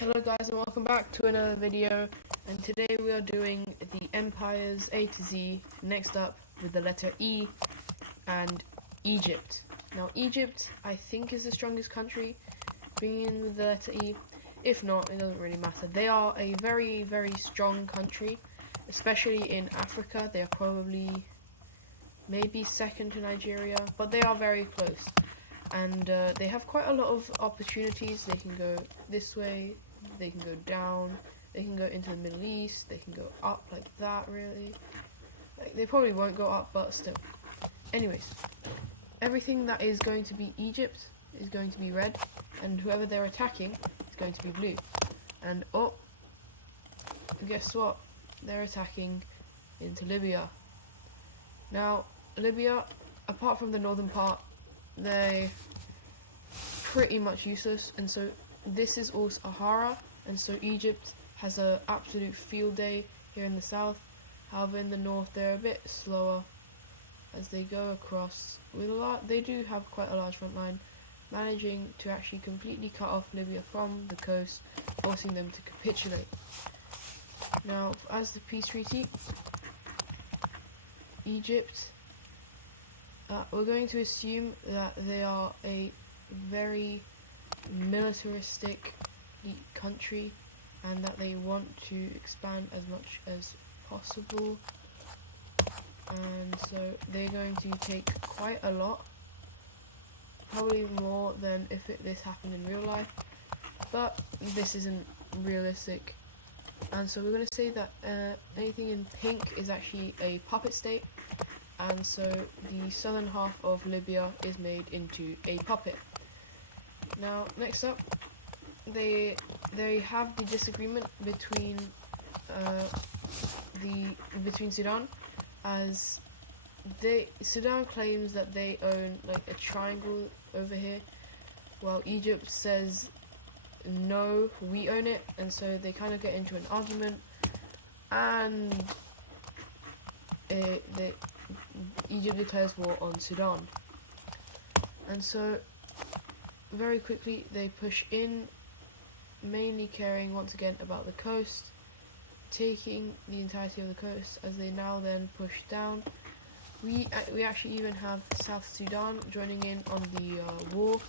Hello guys and welcome back to another video, and today we are doing the empires A to Z, next up with the letter E and Egypt. Now Egypt I think is the strongest country, bringing in with the letter E. If not, it doesn't really matter. They are a very strong country, especially in Africa. They are probably maybe second to Nigeria, but they are very close. And they have quite a lot of opportunities. They can go this way, they can go down, they can go into the Middle East, they can go up like that, really. Like, they probably won't go up, but still. Anyways, everything that is going to be Egypt is going to be red, and whoever they're attacking is going to be blue. And oh, guess what? They're attacking into Libya. Now, Libya, apart from the northern part, they're pretty much useless, and so this is all Sahara, and so Egypt has an absolute field day here in the south. However, in the north they're a bit slower as they go across with a lot. They do have quite a large front line, managing to actually completely cut off Libya from the coast, forcing them to capitulate. Now, as the peace treaty, Egypt, we're going to assume that they are a very militaristic country and that they want to expand as much as possible, and so they're going to take quite a lot, probably more than if this happened in real life, but this isn't realistic. And so we're going to say that anything in pink is actually a puppet state, and so the southern half of Libya is made into a puppet. Now, next up, they have the disagreement between Sudan, as Sudan claims that they own like a triangle over here, while Egypt says no, we own it, and so they kind of get into an argument, and Egypt declares war on Sudan, and so very quickly they push in, mainly caring once again about the coast, taking the entirety of the coast, as they now then push down. We actually even have South Sudan joining in on the war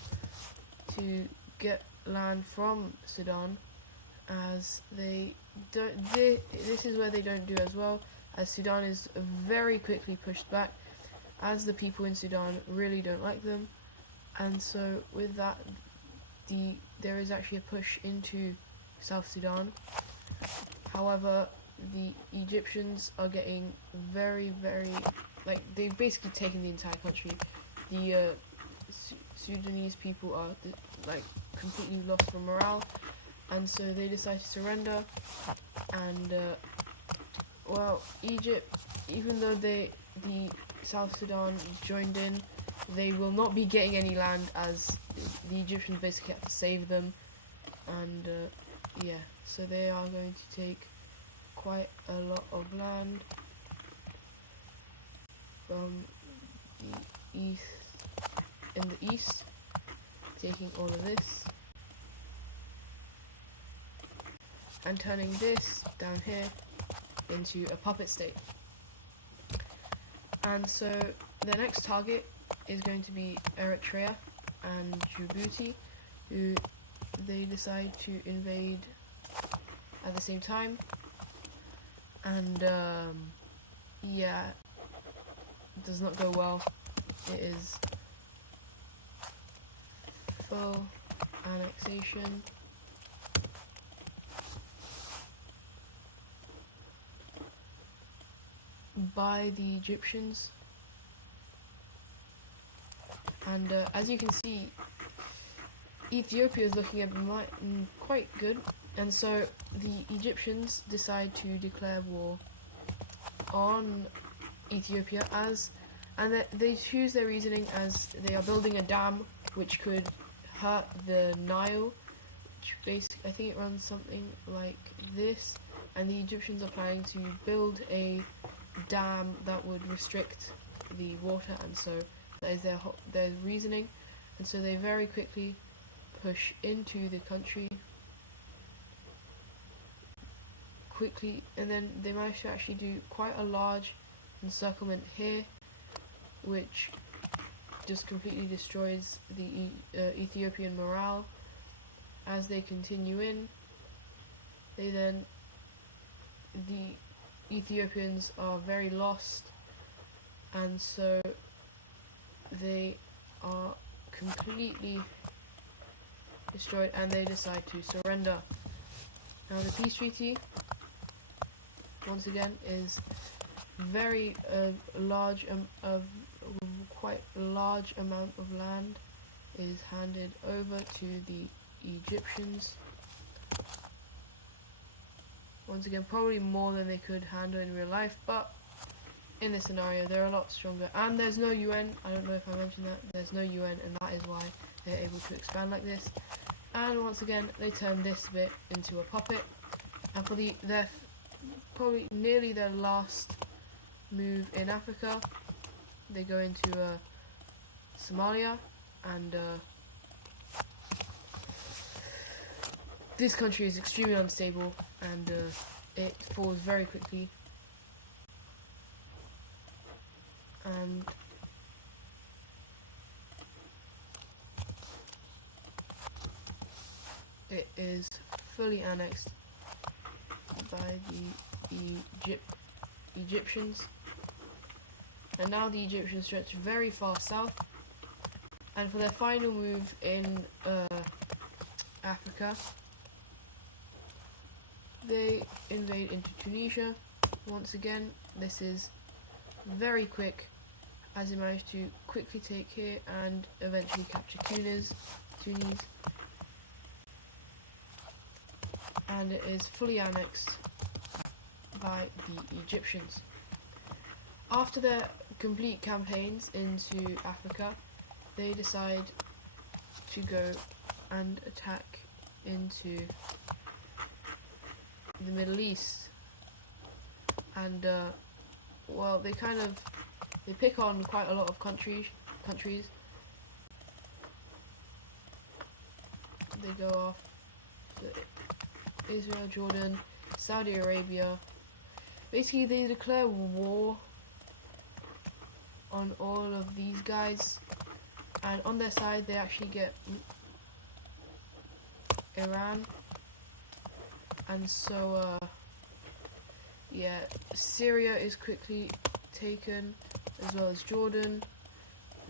to get land from Sudan, as this is where they don't do as well, as Sudan is very quickly pushed back, as the people in Sudan really don't like them. And so with that, there is actually a push into South Sudan. However, the Egyptians are getting very like, they've basically taken the entire country. The Sudanese people are like completely lost from morale, and so they decide to surrender. And well, Egypt, even though the South Sudan joined in, they will not be getting any land, as the Egyptians basically have to save them. And yeah, so they are going to take quite a lot of land from the east, in the east, taking all of this and turning this down here into a puppet state. And so the next target is going to be Eritrea and Djibouti, who they decide to invade at the same time. And yeah, it does not go well. It is full annexation. By the Egyptians. And as you can see, Ethiopia is looking at quite good, and so the Egyptians decide to declare war on Ethiopia, and they choose their reasoning as they are building a dam which could hurt the Nile, which basically I think it runs something like this, and the Egyptians are planning to build a dam that would restrict the water, and so that is their reasoning. And so they very quickly push into the country, quickly, and then they managed to actually do quite a large encirclement here, which just completely destroys the Ethiopian morale. As they continue in, the Ethiopians are very lost, and so they are completely destroyed, and they decide to surrender. Now the peace treaty, once again, is very large quite large amount of land is handed over to the Egyptians. Once again, probably more than they could handle in real life, but in this scenario they're a lot stronger. And there's no UN. I don't know if I mentioned that. There's no UN, and that is why they're able to expand like this. And once again, they turn this bit into a puppet. And for their probably nearly their last move in Africa, they go into Somalia, and this country is extremely unstable, and it falls very quickly, and it is fully annexed by the Egyptians. And now the Egyptians stretch very far south, and for their final move in Africa, they invade into Tunisia. Once again, this is very quick, as they manage to quickly take here and eventually capture Tunis, and it is fully annexed by the Egyptians. After their complete campaigns into Africa, they decide to go and attack into the Middle East, and well, they pick on quite a lot of countries. They go off Israel, Jordan, Saudi Arabia. Basically, they declare war on all of these guys, and on their side they actually get Iran, and so yeah, Syria is quickly taken, as well as Jordan.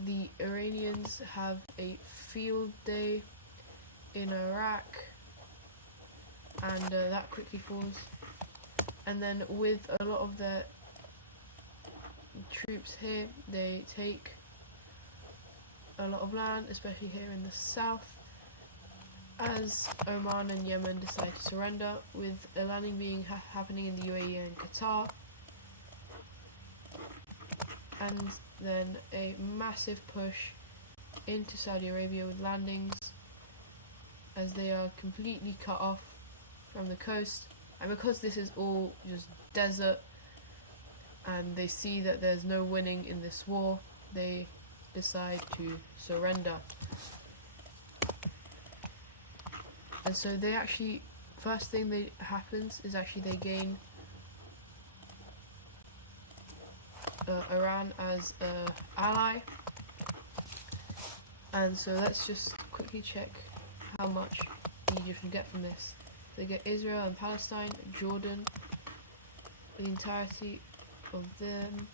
The Iranians have a field day in Iraq, and that quickly falls. And then with a lot of their troops here, they take a lot of land, especially here in the south, as Oman and Yemen decide to surrender, with a landing being happening in the UAE and Qatar, and then a massive push into Saudi Arabia with landings, as they are completely cut off from the coast. And because this is all just desert, and they see that there's no winning in this war, they decide to surrender. And so they actually, first thing that happens is actually they gain Iran as an ally. And so let's just quickly check how much the Egyptians get from this. They get Israel and Palestine, Jordan, the entirety of them,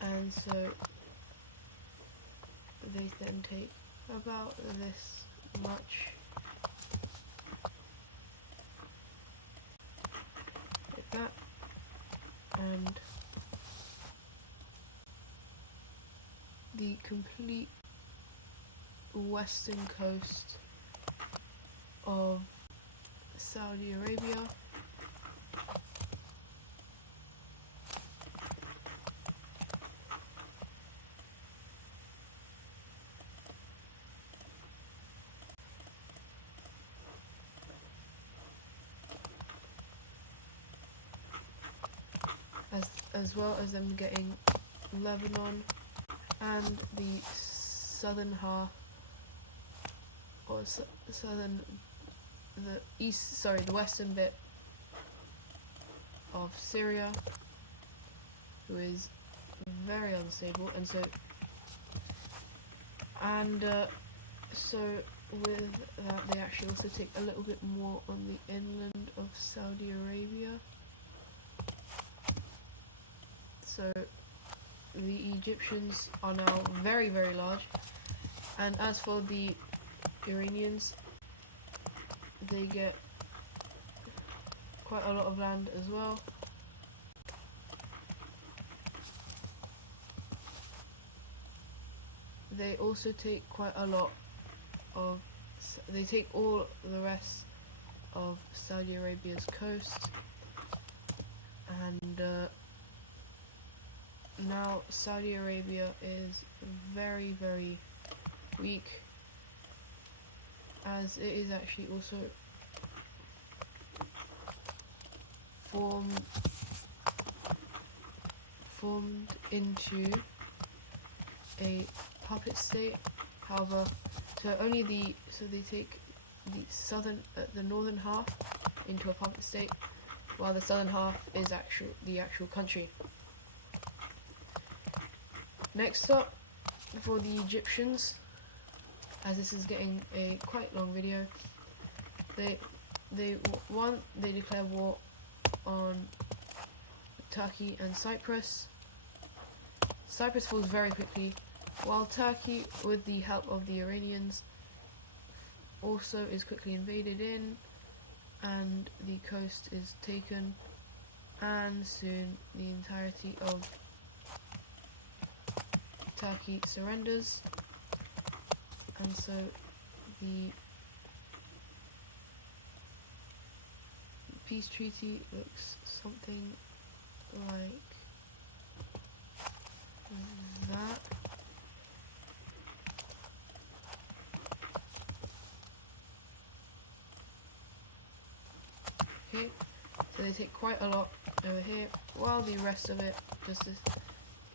and so they then take about this much, like that, and the complete western coast of Saudi Arabia. As well as them getting Lebanon and the southern half, or southern the western bit of Syria, who is very unstable, and so with that they actually also take a little bit more on the inland of Saudi Arabia. So the Egyptians are now very, very large, and as for the Iranians, they get quite a lot of land as well. They also take quite a lot of, they take all the rest of Saudi Arabia's coast, and now Saudi Arabia is very, very weak, as it is actually also formed into a puppet state. However, so they take the northern half into a puppet state, while the southern half is the actual country. Next up, for the Egyptians, as this is getting a quite long video, they declare war on Turkey and Cyprus. Cyprus falls very quickly, while Turkey, with the help of the Iranians, also is quickly invaded in, and the coast is taken, and soon the entirety of Turkey surrenders, and so the peace treaty looks something like that. Okay, so they take quite a lot over here, while the rest of it,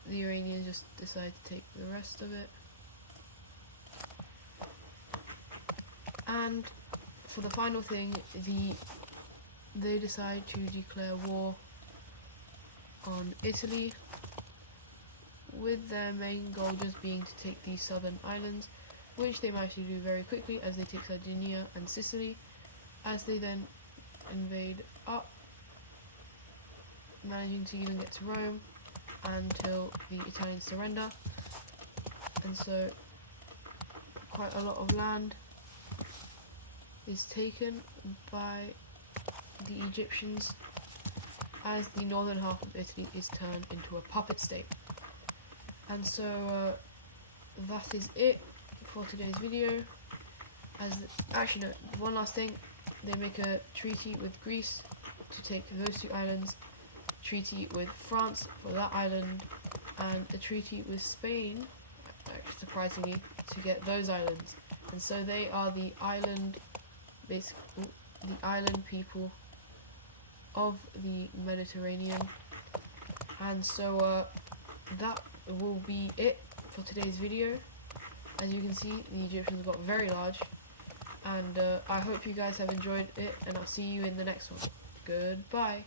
the Iranians just decide to take the rest of it. And for the final thing, they decide to declare war on Italy, with their main goal just being to take these southern islands, which they manage to do very quickly, as they take Sardinia and Sicily, as they then invade up, managing to even get to Rome until the Italians surrender. And so quite a lot of land is taken by the Egyptians, as the northern half of Italy is turned into a puppet state. And so that is it for today's video. Actually no, one last thing, they make a treaty with Greece to take those two islands, treaty with France for that island, and a treaty with Spain, surprisingly, to get those islands. And so they are the island people of the Mediterranean. And so that will be it for today's video. As you can see, the Egyptians got very large, and I hope you guys have enjoyed it, and I'll see you in the next one. Goodbye.